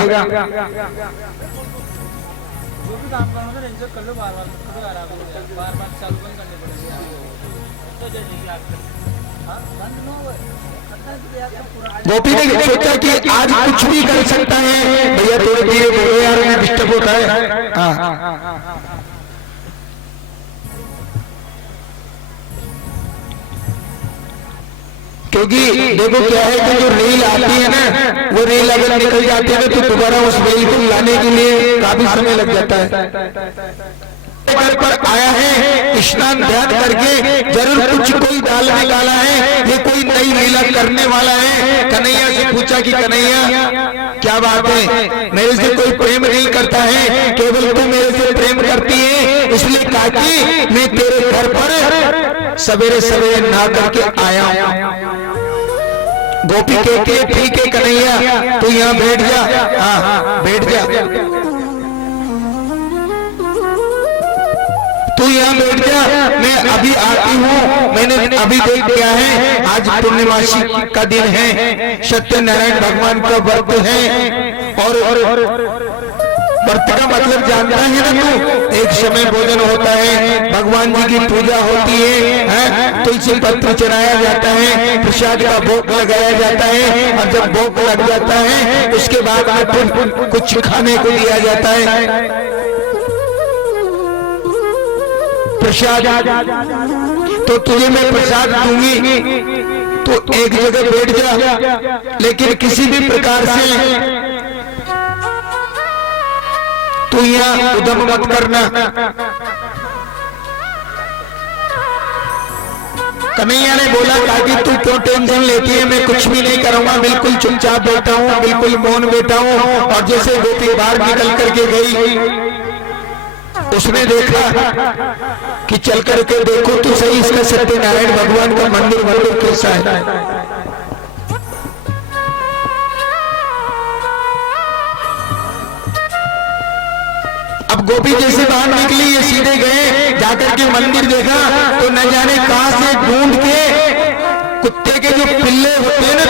गोपी ने सोचा कि आज कुछ भी कर सकता है। भैया थोड़े धीरे बोलो यार, मैं डिस्टर्ब होता है। हाँ क्योंकि देखो क्या है कि जो रील आती है ना, वो रील अगर निकल जाती है तो दोबारा उस रील को लाने के लिए काफी समय लग जाता है। घर पर आया है, स्नान ध्यान करके जरूर कुछ कोई दाल निकाला है, ये कोई नई लीला करने वाला है। कन्हैया से पूछा कि कन्हैया क्या बात है, मेरे से कोई प्रेम नहीं करता है, केवल तू मेरे से प्रेम करती है, इसलिए काकी मैं तेरे घर पर सवेरे सवेरे नहा करके आया हूं। गोपी कहती है ठीक है कन्हैया तू यहाँ बैठ जा। हाँ बैठ जा, तू यहाँ बैठ जा, मैं अभी आती हूँ। मैंने अभी देख लिया है आज पूर्णिमासी का दिन है, सत्यनारायण भगवान का व्रत है, और व्रत का मतलब जानता है ना तू, एक समय भोजन होता है, भगवान जी की पूजा होती है, तुलसी पत्र चढ़ाया जाता है, प्रसाद का भोग लगाया जाता है, और जब भोग लग जाता है उसके बाद में फिर कुछ खाने को दिया जाता है प्रसाद। तो तुझे मैं प्रसाद दूंगी, तो एक जगह बैठ जा, लेकिन किसी भी प्रकार से तू यहाँ उद्यम मत करना। कन्हैया ने बोला काकी तू क्यों टेंशन लेती है, मैं कुछ भी नहीं करूंगा, बिल्कुल चुपचाप बैठा हूँ, बिल्कुल मौन बैठा हूँ। और जैसे गोपी बाहर निकल करके गई, उसने देखा कि चल करके देखो तो सही इसका सत्यनारायण भगवान का मंदिर कैसा है। अब गोपी जैसे बाहर निकली, ये सीधे गए, जाकर के मंदिर देखा तो न जाने कहां से ढूंढ के कुत्ते के जो पिल्ले होते हैं ना,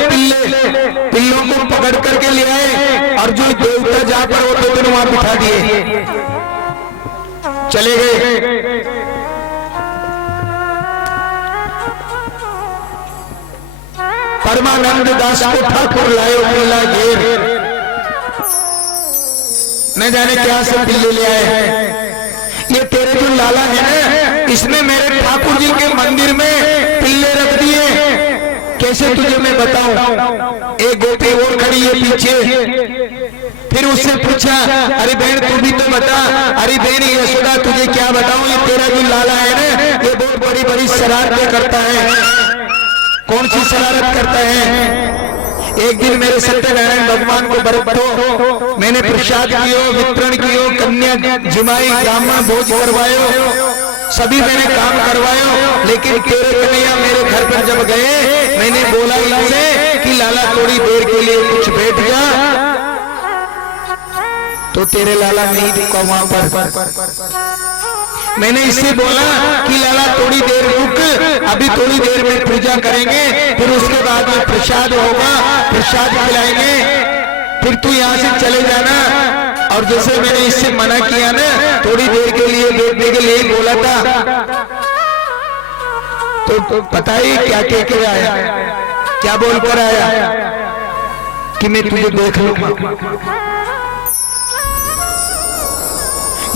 पिल्लों को पकड़ करके ले आए, और जो देवता जहां पर होते थे वहां बिठा दिए, चले गए। परमानंद दास को ठाकुर लाए पिल्ला घेर, न जाने क्या से पिल्ले ले आए हैं। ये तेरे जो लाला है ना, इसने मेरे ठाकुर जी के मंदिर में पिल्ले रख दिए, कैसे तुझे मैं बताऊं। एक गोपी और खड़ी है पीछे, फिर उससे पूछा अरे बहन तू भी तो बता। अरे बहन यशोदा तुझे क्या बताऊं, ये तेरा जो लाला है ना, ये बहुत बड़ी बड़ी शरारतें करता है। कौन सी शरारत करता है। एक दिन मेरे सत्यनारायण भगवान को बरतो, मैंने प्रसाद कियो, वितरण कियो, कन्या जिमाई ब्राह्मण भोज करवायो, सभी मैंने काम करवायो, लेकिन तेरे कन्हैया मेरे घर पर जब गए, मैंने बोला इनसे कि लाला थोड़ी देर के लिए कुछ बैठ जा, तो तेरे लाला नहीं रुका वहां पर। मैंने इससे बोला कि लाला थोड़ी देर रुक, अभी थोड़ी देर में पूजा करेंगे, फिर उसके बाद में प्रसाद होगा, प्रसाद खिलाएंगे, फिर तू यहाँ से चले जाना। और जैसे मैंने इससे मना किया ना, थोड़ी देर के लिए देखने के लिए बोला था, तो पता ही क्या कह के आया, क्या बोलकर आया कि मैं तुझे देख लूंगा।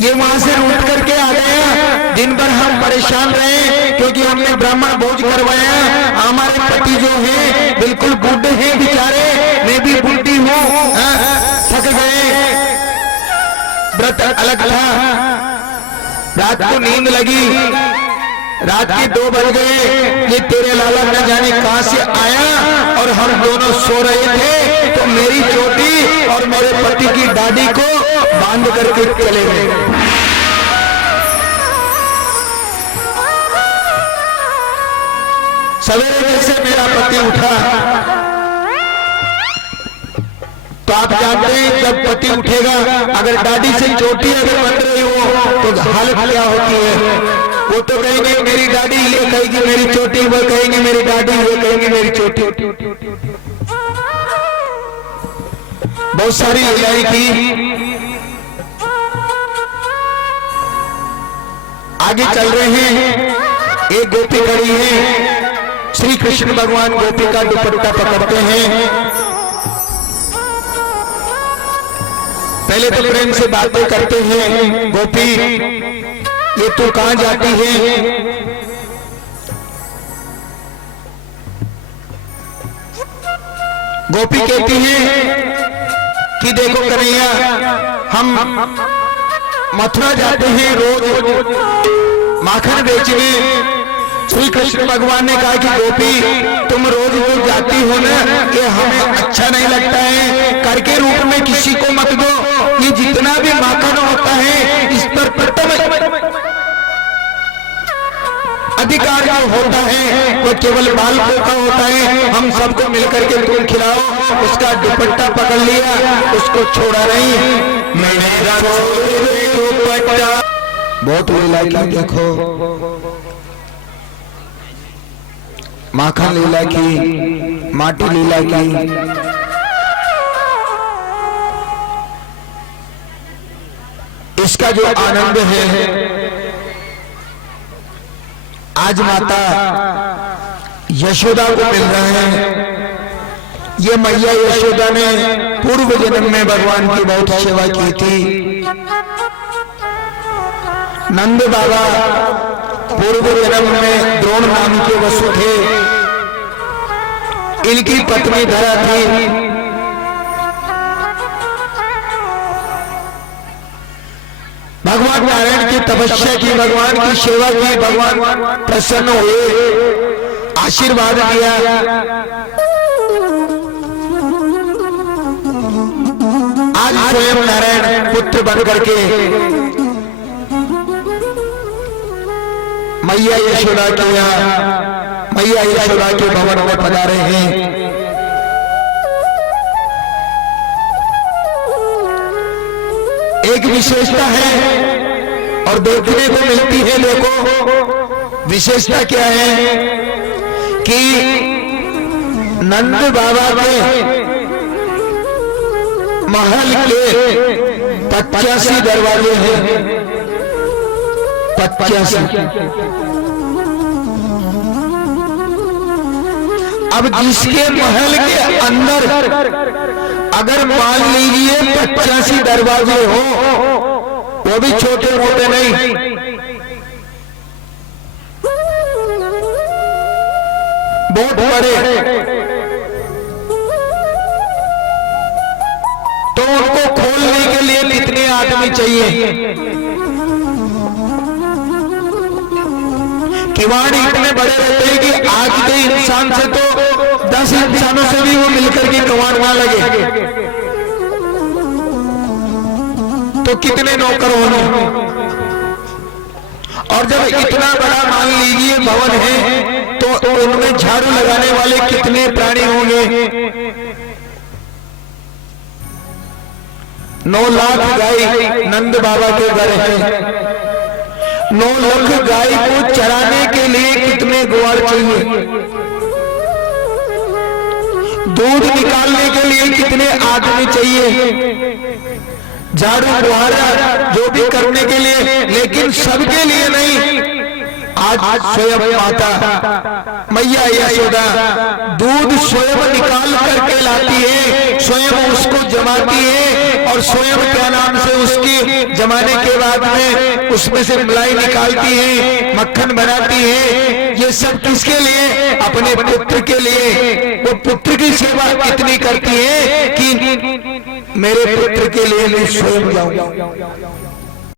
ये वहां से रूठ करके आ गया। दिन भर हम परेशान रहे क्योंकि हमने ब्राह्मण भोज करवाया। हमारे पति जो हैं बिल्कुल बूढ़े हैं बेचारे, मैं भी बूढ़ी हूँ, थक गए। व्रत अलग था, रात को नींद लगी, रात के 2 बज गए। ये तेरे लाला न जाने कहां से आया और हम दोनों सो रहे थे तो मेरी चोटी और मेरे पति की दाढ़ी को बांध करके चले गए। सवेरे जैसे मेरा पति उठा तो आप जानते हैं जब पति उठेगा अगर दाढ़ी से चोटी अगर बन रही हो तो हालत क्या होती है। वो तो कहेंगे मेरी दाढ़ी, ये कहेगी मेरी चोटी, वो कहेंगे मेरी दाढ़ी, वो कहेंगे मेरी चोटी। बहुत सारी लीलाएं की। आगे चल रहे हैं, एक गोपी खड़ी है, श्री कृष्ण भगवान गोपी का दुपट्टा पकड़ते हैं। पहले तो प्रेम से बातें करते हैं, गोपी ये तू कहां जाती है? गोपी कहती है कि देखो कन्हैया, हम मथुरा जाते हैं रोज माखन बेचने। श्री कृष्ण भगवान ने कहा कि गोपी तुम रोज रोज जाती हो ना, ये हमें अच्छा नहीं लगता है, कर के रूप में किसी को मत दो। ये जितना भी माखन होता है इस पर प्रथम अधिकार जो होता है वो केवल बालकों का होता है। हम सबको मिलकर के तुम खिलाओ। उसका दुपट्टा पकड़ लिया, उसको छोड़ा नहीं। मेरा दुपट्टा बहुत लीला की, देखो माखन लीला की, माटी लीला की। इसका जो आनंद है आज माता यशोदा को मिल रहा है। ये मैया यशोदा ने पूर्व जन्म में भगवान की बहुत सेवा की थी। नंद बाबा पूर्व जन्म में द्रोण नाम के वसु थे, इनकी पत्नी धरा थी। भगवान नारायण की तपस्या की, भगवान की सेवा की, भगवान प्रसन्न हुए, आशीर्वाद दिया। आज स्वयं नारायण पुत्र बन करके मैया यशोदा के यहाँ, मैया यशोदा के भवन में पधारे हैं। एक विशेषता है और देखने को मिलती है। देखो विशेषता क्या है कि नंद बाबा के महल के 85 दरवाजे हैं, 85। अब जिसके महल के अंदर अगर मान लीजिए 85 दरवाजे हो, वो भी छोटे मोटे नहीं, बहुत बड़े, तो उनको खोलने के लिए कितने आदमी चाहिए? किवाड़ इतने बड़े रहते हैं कि आज के इंसान से तो 10 इंसानों से भी वो मिलकर के किवाड़ ना लगे। तो कितने नौकर होंगे? और जब इतना बड़ा मान लीजिए भवन है तो उनमें झाड़ू लगाने वाले कितने प्राणी होंगे? 9 लाख गाय नंद बाबा के घर है। 9 लाख गाय को चराने के लिए कितने ग्वार चाहिए? दूध निकालने के लिए कितने आदमी चाहिए? झाड़ू बुहारा जो भी करने के लिए, लेकिन सबके लिए नहीं। आज स्वयं माता मैया यशोदा दूध स्वयं निकाल करके लाती है, स्वयं उसको जमाती है और स्वयं क्या नाम से उसकी जमाने के बाद में उसमें से मलाई निकालती है, मक्खन बनाती है। ये सब किसके लिए? अपने पुत्र के लिए। वो पुत्र की सेवा इतनी करती है कि मेरे पुत्र के लिए मैं स्वयं जाऊं।